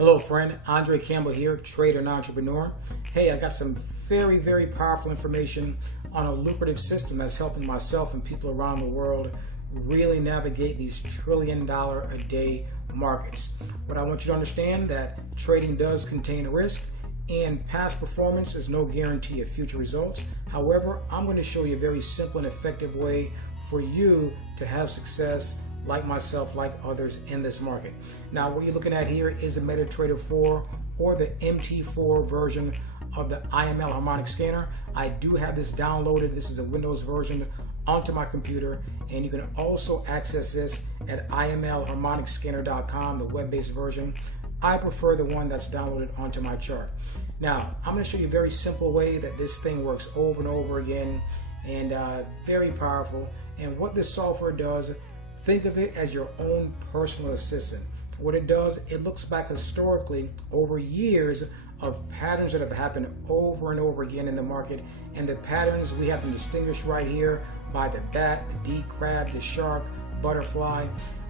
Hello friend, Andre Campbell here, trader and entrepreneur. Hey, I got some very powerful information on a lucrative system that's helping myself and people around the world really navigate these trillion-dollar-a-day markets. But I want you to understand that trading does contain risk and past performance is no guarantee of future results. However, I'm going to show you a very simple and effective way for you to have success like myself, like others in this market. Now, what you're looking at here is a MetaTrader 4 or the MT4 version of the IML Harmonic scanner. I do have this downloaded. This is a Windows version onto my computer, and you can also access this at imlharmonicscanner.com, the web-based version. I prefer the one that's downloaded onto my chart. Now, I'm going to show you a very simple way that this thing works over and over again, and very powerful. And what this software does, think of it as your own personal assistant. What it does, it looks back historically over years of patterns that have happened over and over again in the market. And the patterns, we have them distinguished right here by the bat, the D crab, the shark, butterfly.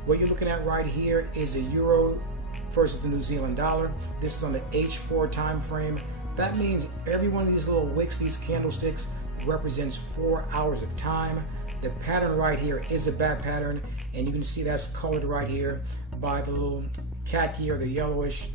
What you're looking at right here is the euro versus the New Zealand dollar. This is on the H4 time frame. That means every one of these little wicks, these candlesticks, represents 4 hours of time. The pattern right here is a bat pattern, and you can see that's colored right here by the little khaki or the yellowish,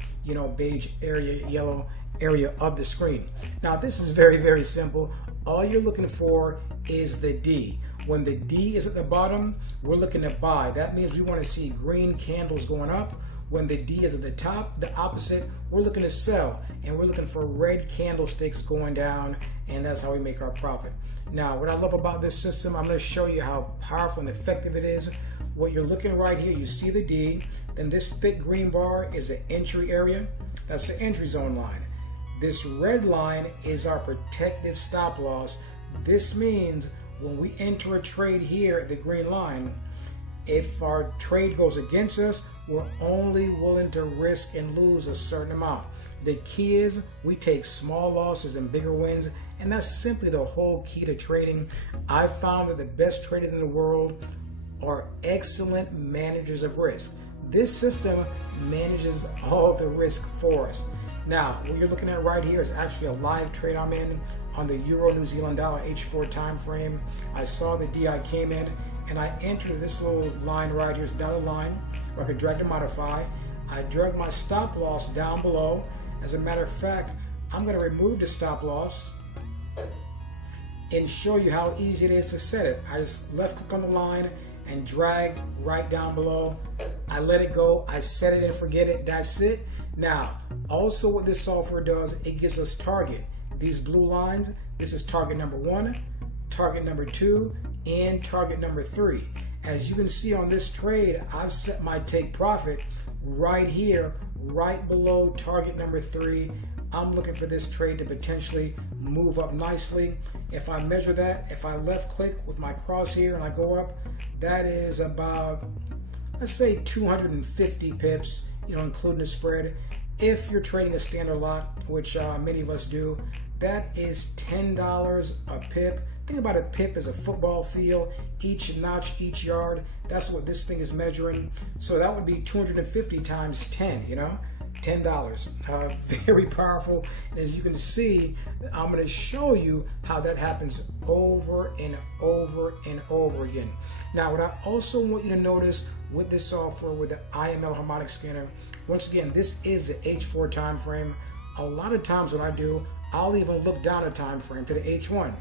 beige area, yellow area of the screen. Now, this is very simple. All you're looking for is the D. When the D is at the bottom, we're looking to buy. That means we want to see green candles going up. When the D is at the top, the opposite, we're looking to sell, and we're looking for red candlesticks going down, and that's how we make our profit. Now, what I love about this system, I'm going to show you how powerful and effective it is. What you're looking right here, you see the D, then this thick green bar is the entry area. That's the entry zone line. This red line is our protective stop loss. This means when we enter a trade here at the green line, if our trade goes against us, we're only willing to risk and lose a certain amount. The key is we take small losses and bigger wins, and that's simply the whole key to trading. I've found that the best traders in the world are excellent managers of risk. This system manages all the risk for us. Now, what you're looking at right here is actually a live trade I'm in on the Euro New Zealand dollar H4 time frame. I saw the D, I came in, and I entered this little line right here, it's dotted line, where I could drag to modify. I drag my stop loss down below. As a matter of fact, I'm going to remove the stop loss and show you how easy it is to set it. I just left click on the line and drag right down below. I let it go, I set it and forget it, that's it. Now, also what this software does, it gives us target. These blue lines, this is target number 1, target number 2, and target number 3. As you can see on this trade, I've set my take profit right here, right below target number 3. I'm looking for this trade to potentially move up nicely. If I measure that, if I left click with my cross here and I go up, that is about, let's say 250 pips, including the spread. If you're trading a standard lot, which many of us do, that is $10 a pip. Think about a pip as a football field, each notch, each yard. That's what this thing is measuring. So that would be 250 times 10, $10. Very powerful. And as you can see, I'm going to show you how that happens over and over and over again. Now, what I also want you to notice with this software, with the IML Harmonic scanner, once again, this is the H4 time frame. A lot of times what I do, I'll even look down a time frame to the H1.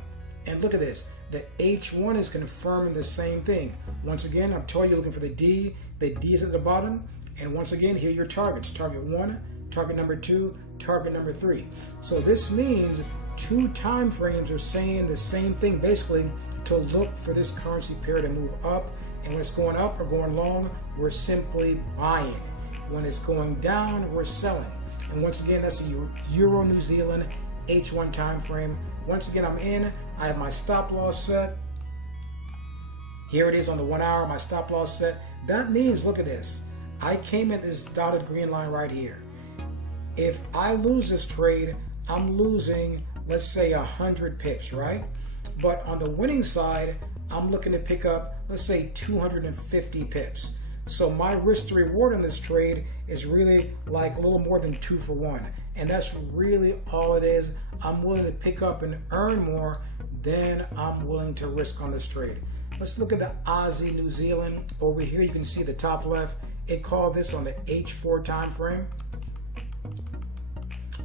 And look at this, the H1 is confirming the same thing. Once again, I'm telling you, looking for the D is at the bottom, and once again, here are your targets. Target 1, target number 2, target number 3. So this means 2 time frames are saying the same thing, basically, to look for this currency pair to move up, and when it's going up or going long, we're simply buying. When it's going down, we're selling. And once again, that's a Euro New Zealand H1 time frame. Once again, I'm in. I have my stop loss set. Here it is on the 1 hour, my stop loss set. That means, look at this. I came at this dotted green line right here. If I lose this trade, I'm losing, let's say 100 pips, right? But on the winning side, I'm looking to pick up, let's say 250 pips. So my risk to reward on this trade is really like a little more than 2 for 1. And that's really all it is. I'm willing to pick up and earn more than I'm willing to risk on this trade. Let's look at the Aussie New Zealand. Over here you can see the top left. It called this on the H4 time frame.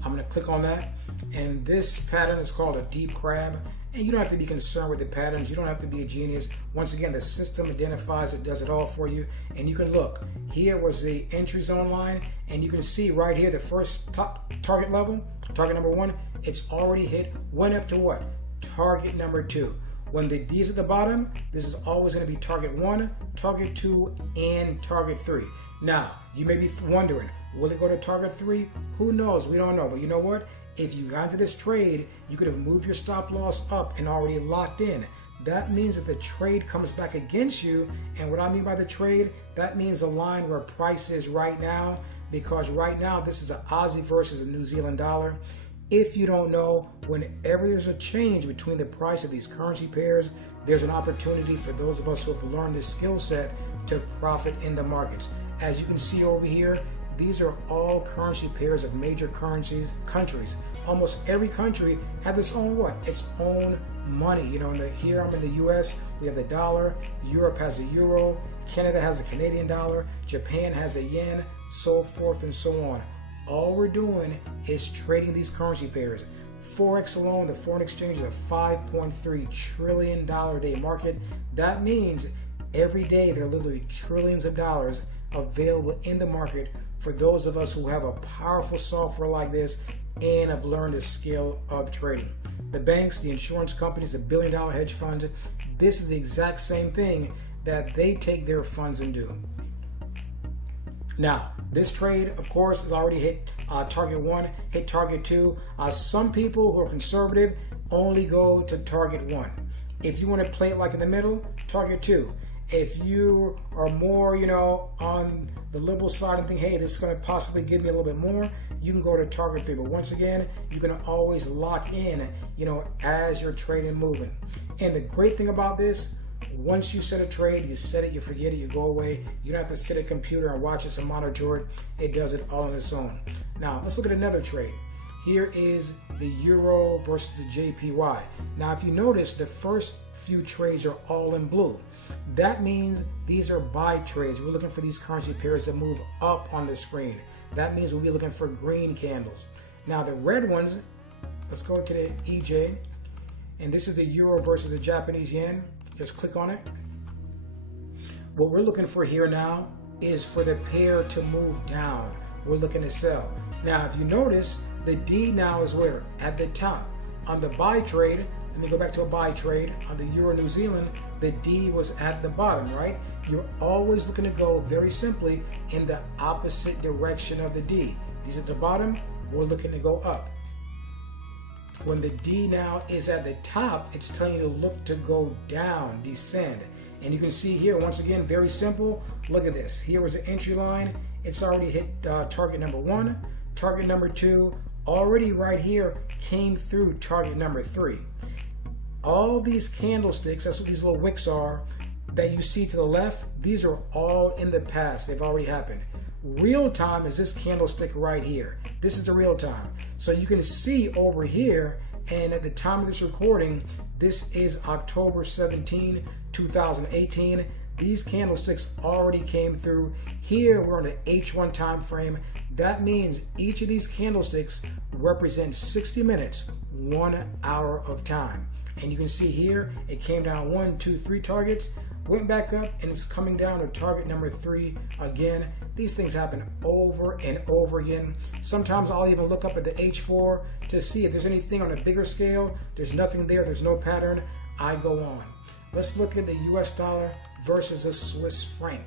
I'm going to click on that. And this pattern is called a deep crab. And you don't have to be concerned with the patterns. You don't have to be a genius. Once again, the system identifies it, does it all for you. And you can look. Here was the entry zone line. And you can see right here, the first top target level, target number 1, it's already hit. Went up to what? Target number 2. When the D is at the bottom, this is always going to be target 1, target 2, and target 3. Now, you may be wondering, will it go to target 3? Who knows? We don't know. But you know what? If you got into this trade, you could have moved your stop loss up and already locked in. That means that the trade comes back against you. And what I mean by the trade, that means the line where price is right now. Because right now, this is the Aussie versus the New Zealand dollar. If you don't know, whenever there's a change between the price of these currency pairs, there's an opportunity for those of us who have learned this skill set to profit in the markets. As you can see over here, these are all currency pairs of major countries. Almost every country has its own what? Its own money. You know, here I'm in the US, we have the dollar, Europe has a euro, Canada has a Canadian dollar, Japan has a yen, so forth and so on. All we're doing is trading these currency pairs. Forex alone, the foreign exchange is a $5.3 trillion a day market. That means every day there are literally trillions of dollars available in the market for those of us who have a powerful software like this and have learned the skill of trading. The banks, the insurance companies, the billion-dollar hedge funds, this is the exact same thing that they take their funds and do. Now, this trade, of course, has already hit target 1, hit target 2. Some people who are conservative only go to target 1. If you want to play it like in the middle, target 2. If you are more, on the liberal side and think, hey, this is going to possibly give me a little bit more, you can go to target 3. But once again, you can always lock in, as you're trading moving. And the great thing about this, once you set a trade, you set it, you forget it, you go away. You don't have to sit at a computer and watch it and monitor it. It does it all on its own. Now, let's look at another trade. Here is the Euro versus the JPY. Now, if you notice, the first few trades are all in blue. That means these are buy trades. We're looking for these currency pairs that move up on the screen. That means we'll be looking for green candles. Now, the red ones, let's go to the EJ. And this is the Euro versus the Japanese yen. Just click on it. What we're looking for here now is for the pair to move down. We're looking to sell. Now, if you notice, the D now is where? At the top. On the buy trade, let me go back to a buy trade. On the Euro New Zealand, the D was at the bottom, right? You're always looking to go very simply in the opposite direction of the D. These at the bottom, we're looking to go up. When the D now is at the top, it's telling you to look to go down, descend. And you can see here, once again, very simple. Look at this. Here was the entry line. It's already hit target number 1. Target number 2 already right here came through target number 3. All these candlesticks, that's what these little wicks are, that you see to the left, these are all in the past. They've already happened. Real time is this candlestick right here. This is the real time. So you can see over here, and at the time of this recording, this is October 17, 2018. These candlesticks already came through. Here we're on the H1 time frame. That means each of these candlesticks represents 60 minutes, 1 hour of time. And you can see here, it came down 1, 2, 3 targets, went back up, and it's coming down to target number 3 again. These things happen over and over again. Sometimes I'll even look up at the H4 to see if there's anything on a bigger scale. There's nothing there, there's no pattern. I go on. Let's look at the US dollar versus the Swiss franc.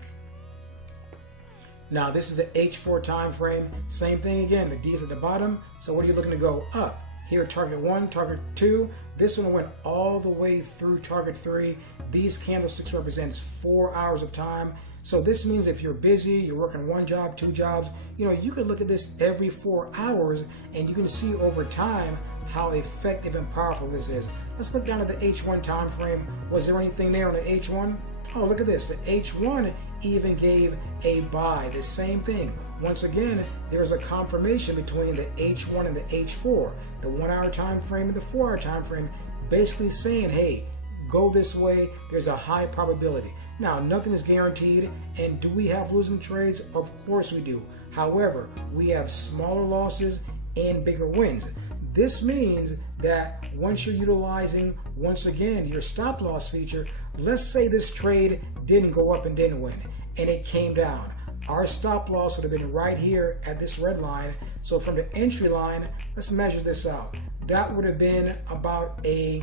Now this is the H4 time frame. Same thing again, the D is at the bottom. So what are you looking to go up? Here, target 1, target 2. This one went all the way through target 3. These candlesticks represent 4 hours of time. So this means if you're busy, you're working 1 job, 2 jobs, you could look at this every 4 hours and you can see over time how effective and powerful this is. Let's look down at the H1 time frame. Was there anything there on the H1? Oh, look at this. The H1 even gave a buy. The same thing. Once again, there's a confirmation between the H1 and the H4, the 1 hour time frame and the 4 hour time frame, basically saying, hey, go this way. There's a high probability. Now, nothing is guaranteed. And do we have losing trades? Of course we do. However, we have smaller losses and bigger wins. This means that once you're utilizing, once again, your stop loss feature, let's say this trade didn't go up and didn't win, and it came down. Our stop loss would have been right here at this red line. So from the entry line, let's measure this out. That would have been about a,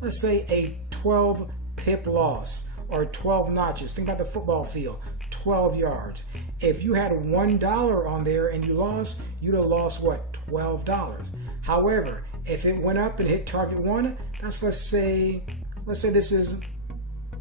let's say, a 12 pip loss or 12 notches. Think about the football field, 12 yards. If you had $1 on there and you lost, you'd have lost what? $12. However, if it went up and hit target 1, that's let's say this is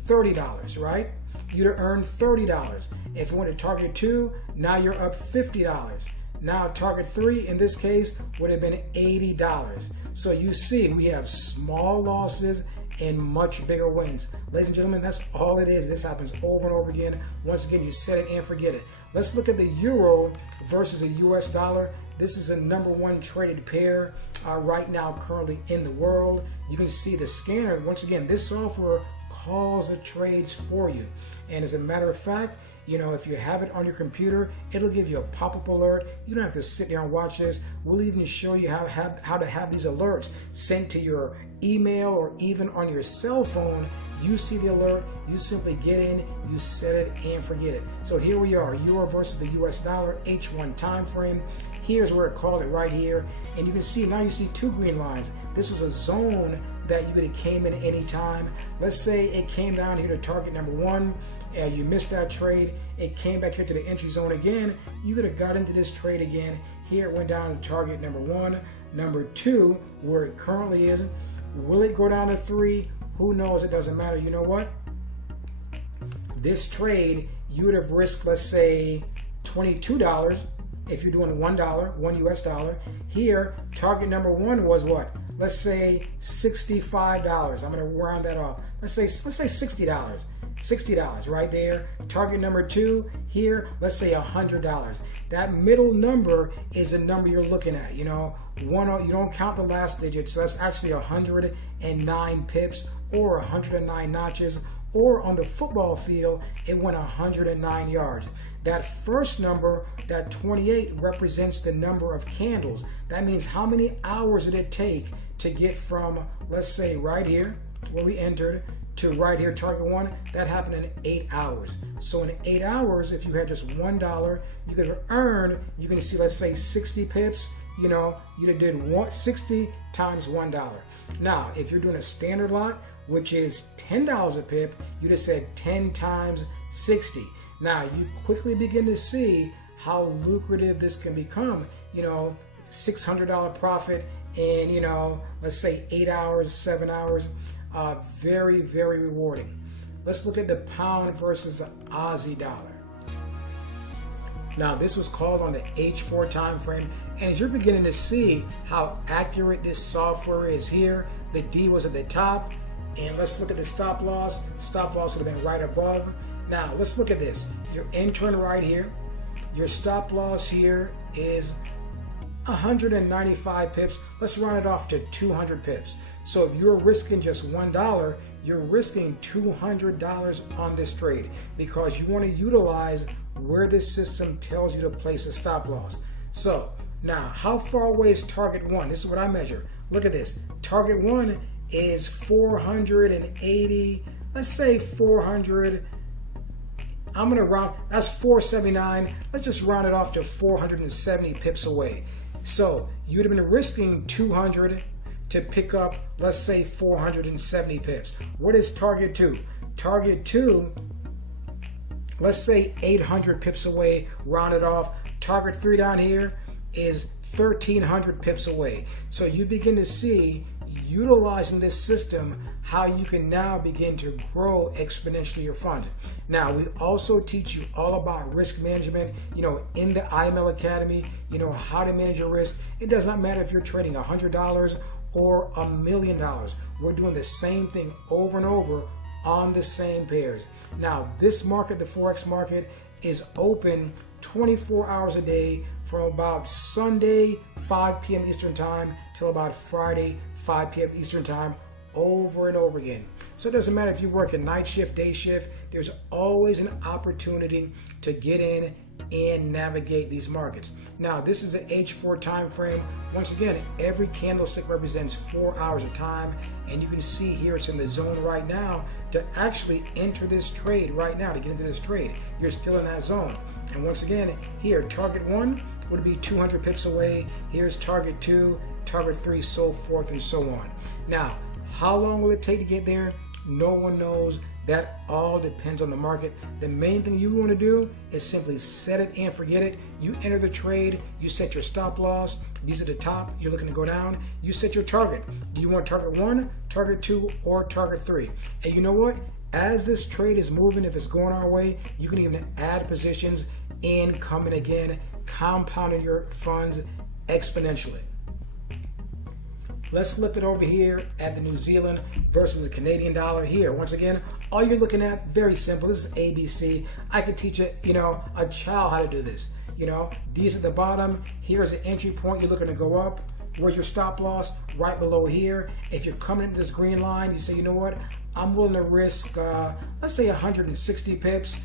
$30, right? You'd have earned $30. If it went to target 2, now you're up $50. Now target 3 in this case would have been $80. So you see, we have small losses and much bigger wins. Ladies and gentlemen, that's all it is. This happens over and over again. Once again, you set it and forget it. Let's look at the euro versus the US dollar. This is the #1 traded pair right now currently in the world. You can see the scanner. Once again, this software calls the trades for you. And as a matter of fact, you know, if you have it on your computer, it'll give you a pop-up alert. You don't have to sit there and watch this. We'll even show you how to have these alerts sent to your email or even on your cell phone. You see the alert, you simply get in, you set it and forget it. So here we are, euro versus the US dollar, H1 time frame. Here's where it called it right here. And you can see, now you see 2 green lines. This was a zone that you could have came in any time. Let's say it came down here to target #1. You missed that trade. It came back here to the entry zone again. You could have got into this trade again. Here it went down to target #1, #2, where it currently is. Will it go down to 3? Who knows? It doesn't matter. You know what? This trade, you would have risked, let's say, $22 if you're doing $1, $1 US dollar. Here, target #1 was what? Let's say $65. I'm going to round that off. Let's say $60. $60 right there. Target #2 here, let's say $100. That middle number is the number you're looking at. You know, you don't count the last digit, so that's actually 109 pips or 109 notches. Or on the football field, it went 109 yards. That first number, that 28, represents the number of candles. That means how many hours did it take to get from, let's say, right here, where we entered, to right here, target 1. That happened in 8 hours. So in 8 hours, if you had just $1, you could have earned, you can see, let's say 60 pips, you know, you'd have did 60 times $1. Now, if you're doing a standard lot, which is $10 a pip, you just said 10 times 60. Now, you quickly begin to see how lucrative this can become. You know, $600 profit in, you know, let's say 8 hours, 7 hours. Very, very rewarding. Let's look at the pound versus the Aussie dollar. Now, this was called on the H4 time frame, and as you're beginning to see how accurate this software is here, the D was at the top, and let's look at the stop loss. Stop loss would have been right above. Now, let's look at this. You're entering right here. Your stop loss here is 195 pips. Let's round it off to 200 pips. So if you're risking just $1, you're risking $200 on this trade because you want to utilize where this system tells you to place a stop loss. So now, how far away is target 1? This is what I measure. Look at this. Target 1 is 480, let's say 400. I'm going to round, that's 479. Let's just round it off to 470 pips away. So you'd have been risking 200 to pick up, let's say 470 pips. What is target 2? Target 2, let's say 800 pips away, round it off. Target 3 down here is 1,300 pips away. So you begin to see, utilizing this system, how you can now begin to grow exponentially your fund. Now, we also teach you all about risk management, you know, in the IML Academy, you know, how to manage your risk. It does not matter if you're trading $100 or $1 million. We're doing the same thing over and over on the same pairs. Now, this market, the Forex market, is open 24 hours a day from about Sunday, 5 p.m. Eastern Time, till about Friday, 5 p.m. Eastern Time, over and over again. So it doesn't matter if you work a night shift, day shift, there's always an opportunity to get in and navigate these markets. Now, this is the H4 time frame. Once again, every candlestick represents 4 hours of time, and you can see here it's in the zone right now. To actually enter this trade right now, to get into this trade, you're still in that zone. And once again, here, target 1 would be 200 pips away. Here's target 2, target 3, so forth and so on. Now, how long will it take to get there? No one knows. That all depends on the market. The main thing you want to do is simply set it and forget it. You enter the trade, you set your stop loss. These are the top, you're looking to go down. You set your target. Do you want target 1, target 2, or target 3? And you know what? As this trade is moving, if it's going our way, you can even add positions and come in again, compounding your funds exponentially. Let's look at over here at the New Zealand versus the Canadian dollar here. Once again, all you're looking at, very simple. This is ABC. I could teach a child how to do this. These at the bottom. Here's an entry point. You're looking to go up. Where's your stop loss? Right below here. If you're coming into this green line, you say, you know what? I'm willing to risk, let's say 160 pips.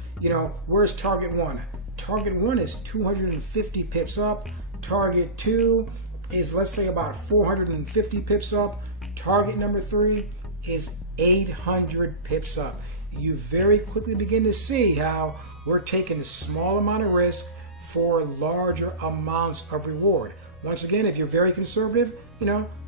Where's target 1? Target 1 is 250 pips up. Target 2 is, let's say, about 450 pips up. Target number 3 is 800 pips up. You very quickly begin to see how we're taking a small amount of risk for larger amounts of reward. Once again, if you're very conservative,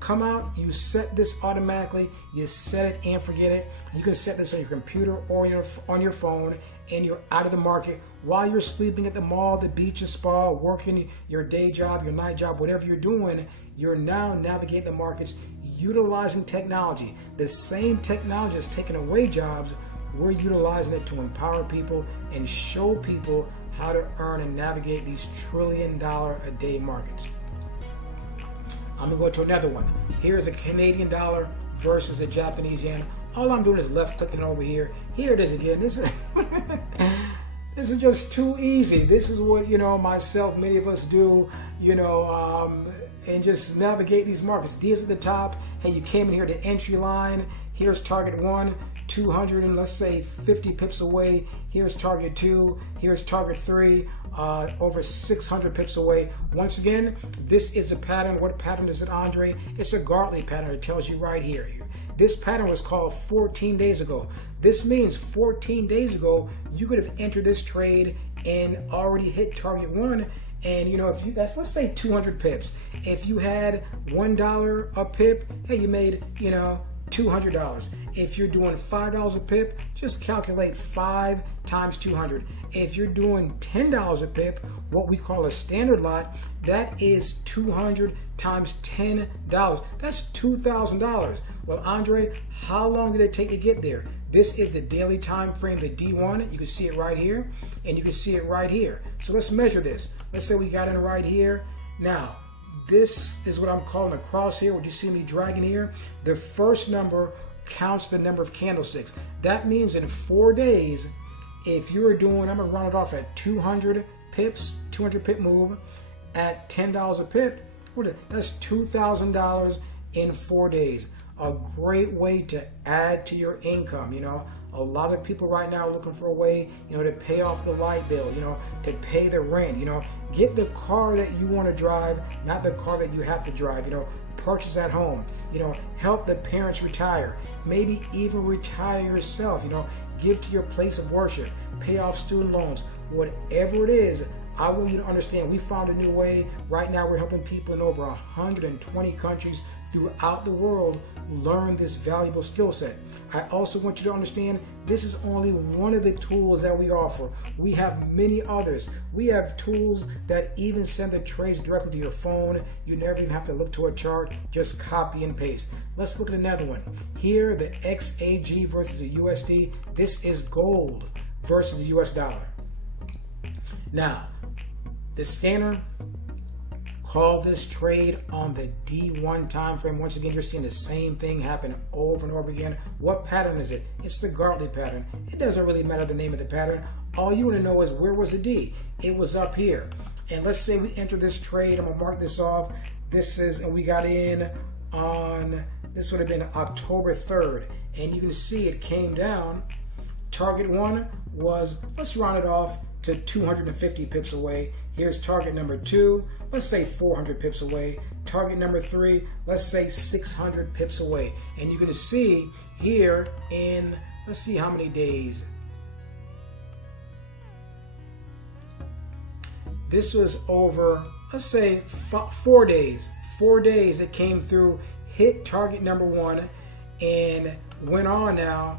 come out, you set this automatically, you set it and forget it. You can set this on your computer or on your phone, and you're out of the market while you're sleeping at the mall, the beach, the spa, working your day job, your night job, whatever you're doing. You're now navigating the markets utilizing technology. The same technology that's taking away jobs, we're utilizing it to empower people and show people how to earn and navigate these $1 trillion a day markets. I'm gonna go to another one. Here's a Canadian dollar versus a Japanese yen. All I'm doing is left clicking over here. Here it is again. This is just too easy. This is what myself, many of us do, and just navigate these markets. These at the top. Hey, you came in here to entry line. Here's target 1, 200 and let's say 50 pips away. Here's target 2. Here's target 3. Over 600 pips away. Once again, this is a pattern. What pattern is it, Andre? It's a Gartley pattern. It tells you right here. This pattern was called 14 days ago. This means 14 days ago, you could have entered this trade and already hit target 1. And if that's, let's say 200 pips. If you had $1 a pip, hey, you made, $200. If you're doing $5 a pip, just calculate 5 times 200. If you're doing $10 a pip, what we call a standard lot, that is 200 times $10. That's $2,000. Well, Andre, how long did it take to get there? This is the daily time frame, the D1. You can see it right here, and you can see it right here. So let's measure this. Let's say we got in right here. Now, this is what I'm calling a crosshair. What you see me dragging here? The first number counts the number of candlesticks. That means in 4 days, if you're doing, I'm gonna run it off at 200 pips, 200 pip move at $10 a pip. That's $2,000 in 4 days. A great way to add to your income. A lot of people right now are looking for a way, to pay off the light bill, to pay the rent, get the car that you want to drive, not the car that you have to drive, purchase at home, help the parents retire, maybe even retire yourself, give to your place of worship, pay off student loans, whatever it is. I want you to understand, we found a new way. Right now, we're helping people in over 120 countries throughout the world learn this valuable skill set. I also want you to understand, this is only one of the tools that we offer. We have many others. We have tools that even send the trades directly to your phone. You never even have to look to a chart, just copy and paste. Let's look at another one. Here, the XAG versus the USD. This is gold versus the US dollar. Now, the scanner Call this trade on the D1 time frame. Once again, you're seeing the same thing happen over and over again. What pattern is it? It's the Gartley pattern. It doesn't really matter the name of the pattern. All you want to know is, where was the D? It was up here. And let's say we enter this trade. I'm gonna mark this off. This is, and we got in on, this would have been October 3rd. And you can see it came down. Target one was, let's round it off to 250 pips away. Here's target number two, let's say 400 pips away. Target number three, let's say 600 pips away. And you can see here in, let's see how many days. This was over, let's say 4 days. 4 days it came through, hit target number one, and went on now.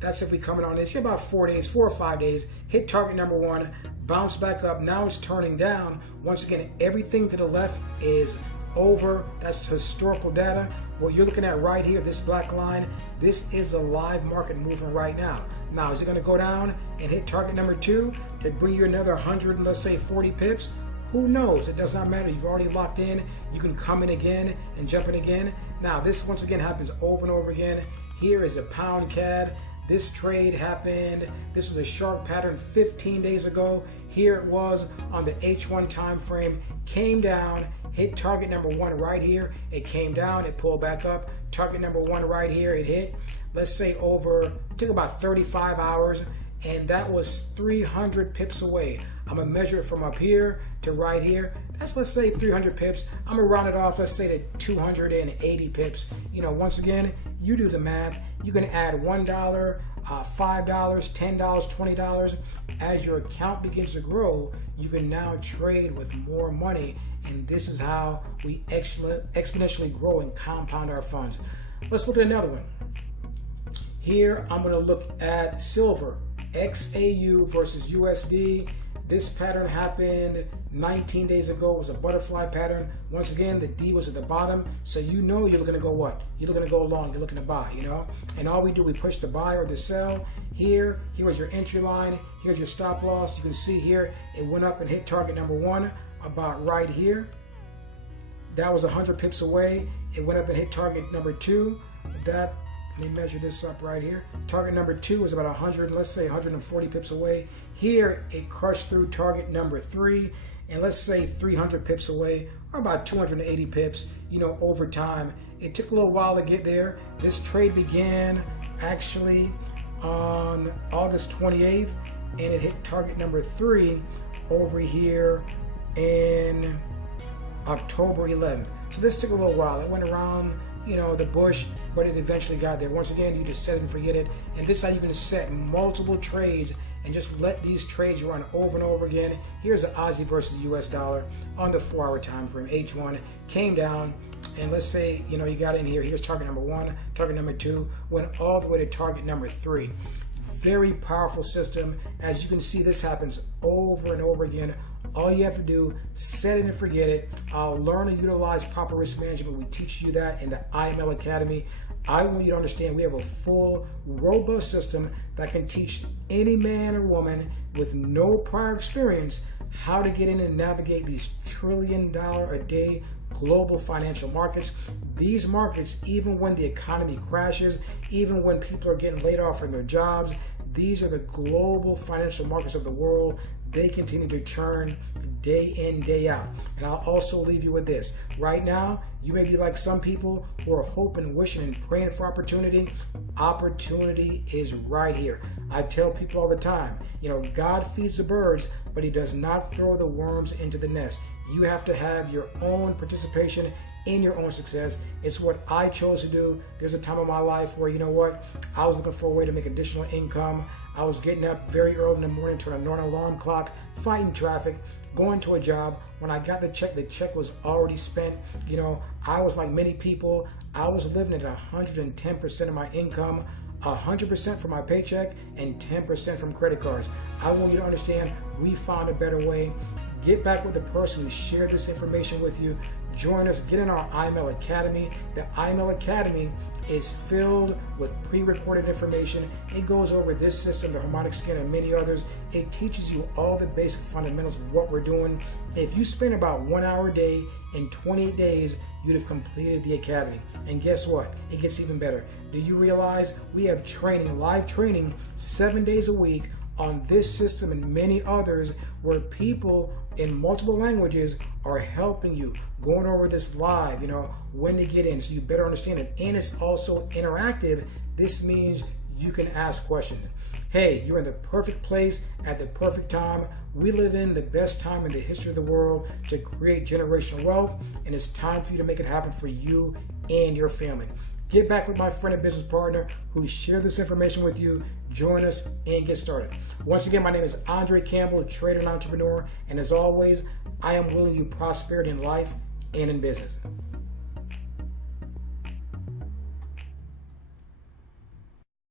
That's if we coming on this, about 4 days, 4 or 5 days, hit target number one, bounce back up. Now it's turning down. Once again, everything to the left is over. That's historical data. What you're looking at right here, this black line, this is a live market movement right now. Now, is it going to go down and hit target number two to bring you another 100, let's say 40 pips? Who knows? It does not matter. You've already locked in. You can come in again and jump in again. Now, this once again happens over and over again. Here is a pound CAD. This trade happened, this was a sharp pattern 15 days ago. Here it was on the H1 time frame, came down, hit target number one right here. It came down, it pulled back up. Target number one right here, it hit, let's say over, it took about 35 hours, and that was 300 pips away. I'm gonna measure it from up here to right here. That's, let's say 300 pips. I'm gonna round it off, let's say to 280 pips. You know, once again, you do the math. You can add $1, $5, $10, $20. As your account begins to grow, you can now trade with more money. And this is how we exponentially grow and compound our funds. Let's look at another one. Here, I'm gonna look at silver, XAU versus USD. This pattern happened 19 days ago. It was a butterfly pattern. Once again, the D was at the bottom. So you know you're looking to go what? You're looking to go long, you're looking to buy, you know? And all we do, we push the buy or the sell. Here was your entry line. Here's your stop loss. You can see here, it went up and hit target number one about right here. That was 100 pips away. It went up and hit target number two. That, let me measure this up right here. Target number two was about 100, let's say 140 pips away. Here, it crushed through target number three, and let's say 300 pips away, or about 280 pips, you know, over time. It took a little while to get there. This trade began actually on August 28th, and it hit target number three over here in October 11th. So this took a little while. It went around, you know, the bush, but it eventually got there. Once again, you just set it and forget it. And this is how you can set multiple trades and just let these trades run over and over again. Here's the Aussie versus US dollar on the 4-hour time frame. H1 came down, and let's say, you know, you got in here. Here's target number one, target number two, went all the way to target number three. Very powerful system. As you can see, this happens over and over again. All you have to do, set it and forget it. Learn and utilize proper risk management. We teach you that in the IML Academy. I want you to understand we have a full, robust system that can teach any man or woman with no prior experience how to get in and navigate these trillion-dollar-a-day global financial markets. These markets, even when the economy crashes, even when people are getting laid off from their jobs, these are the global financial markets of the world. They continue to churn day in, day out. And I'll also leave you with this. Right now, you may be like some people who are hoping, wishing, and praying for opportunity. Opportunity is right here. I tell people all the time, you know, God feeds the birds, but he does not throw the worms into the nest. You have to have your own participation in your own success. It's what I chose to do. There's a time in my life where, you know what, I was looking for a way to make additional income. I was getting up very early in the morning, turning on an alarm clock, fighting traffic, going to a job. When I got the check was already spent. You know, I was like many people, I was living at 110% of my income, 100% from my paycheck, and 10% from credit cards. I want you to understand, we found a better way. Get back with the person who shared this information with you. Join us, get in our IML Academy. The IML Academy is filled with pre-recorded information. It goes over this system, the harmonic scan, and many others. It teaches you all the basic fundamentals of what we're doing. If you spend about 1 hour a day in 28 days, you'd have completed the academy. And guess what? It gets even better. Do you realize we have training, live training, 7 days a week on this system and many others, where people in multiple languages are helping you, going over this live, when to get in, so you better understand it. And it's also interactive. This means you can ask questions. Hey, you're in the perfect place at the perfect time. We live in the best time in the history of the world to create generational wealth, and it's time for you to make it happen for you and your family. Get back with my friend and business partner who shared this information with you. Join us and get started. Once again, my name is Andre Campbell, trader and entrepreneur. And as always, I am willing you prosperity in life and in business.